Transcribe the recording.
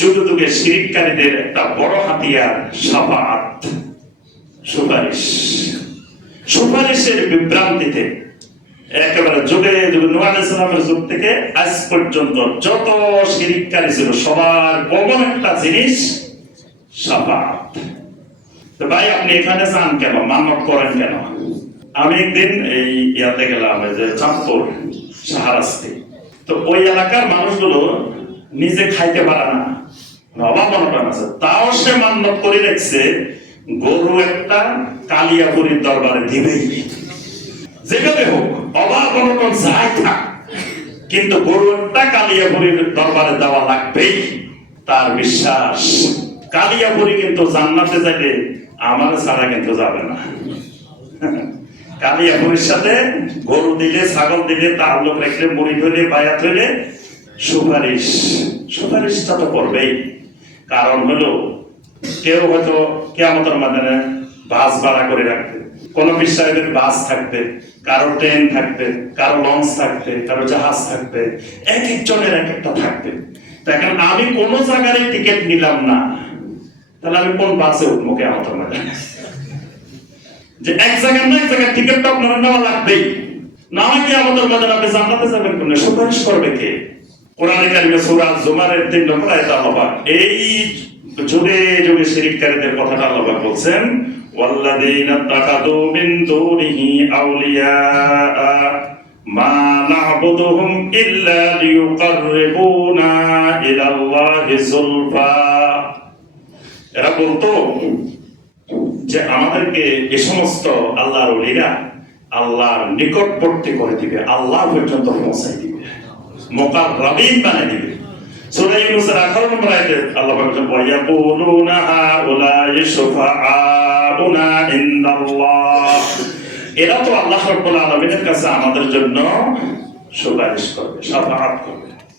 যুগে যুগে শিরিককারীদের একটা বড় হাতিয়ার, সাফাত, সুপারিশ। সুপারিশের বিভ্রান্তিতে একেবারে যুগে যুগে নোয়াল ইসলামের যুগ থেকে আজ পর্যন্ত যত শিরিককারী ছিল, সবার কমন একটা জিনিস, সাফাত। ভাই, আপনি এখানে যান কেন? মানব করেন কেন? আমি একদিন এই ইয়াতে গেলাম যে চাঁদপুর, সাহারাস্তি। তো ওই এলাকার মানুষগুলো নিজে খাইতে পারে না। অভাব অনটন আছে। তাও সে মান্য করে রাখছে, গরু একটা কালিয়াপুরীর দরবারে দিবেই। যেভাবে হোক অভাব অনটন যাই থাক, কিন্তু গরু একটা কালিয়াপুরীর দরবারে দেওয়া লাগবেই। তার বিশ্বাস, কালিয়াপুরী কিন্তু জান্নাতে যাবে আমার ছাড়া কিন্তু যাবে না। কালিয়াপুরীর সাথে গরু দিলে, ছাগল দিলে তার লোক রেখলে মুড়ি ধরে, বায়াত হইলে সুপারিশ, সুপারিশটা তো করবেই। কারণ হলো, কেউ হয়তো কেমতের মাধ্যমে বাস ভাড়া করে রাখবে। কোন বিশ্বাসের বাস থাকবে, কারও ট্রেন থাকবে, কারও লঞ্চ থাকবে, কারও জাহাজ থাকবে, এক একজনের এক একটা থাকবে। এখন আমি কোনো জায়গায় টিকিট নিলাম না, তাহলে আমি কোন বাসে উঠবো কেমতের মাধ্যমে? যে এক জায়গায় না এক জায়গায় টিকিটটা আপনার নেওয়া লাগবেই। না হয় আমাদের মধ্যে আপনি জান্নাতে যাবেন কোন সুপারিশ করবে কে? কোরআনে কারিমে সূরা জুমারের তিন নম্বর আয়াত আল্লাহ এই যুগে যুগে কথাটা আল্লাহ বলছেন, ওয়াল্লাযীনা তাকাদু মিন দুনিহি আউলিয়া মা না'বুদুহুম ইল্লা লিয়ুকাররিবুনা যুলফা এরা বলতো যে আমাদেরকে এ সমস্ত আল্লাহর ওলিরা আল্লাহর নিকটবর্তী করে দিবে, আল্লাহ পর্যন্ত পৌঁছাই দিবে। মোকার বানিয়ে দিবে। সূরা ইউনুসের 18 নম্বর আয়াতে আল্লাহ বলেন, ওয়ায়াকুলুনা হাউলাই শুফাআউনা ইনদাল্লাহ। এরা তো আল্লাহ রাব্বুল আলামিনের কাছে আমাদের জন্য সুপারিশ করবে করবে।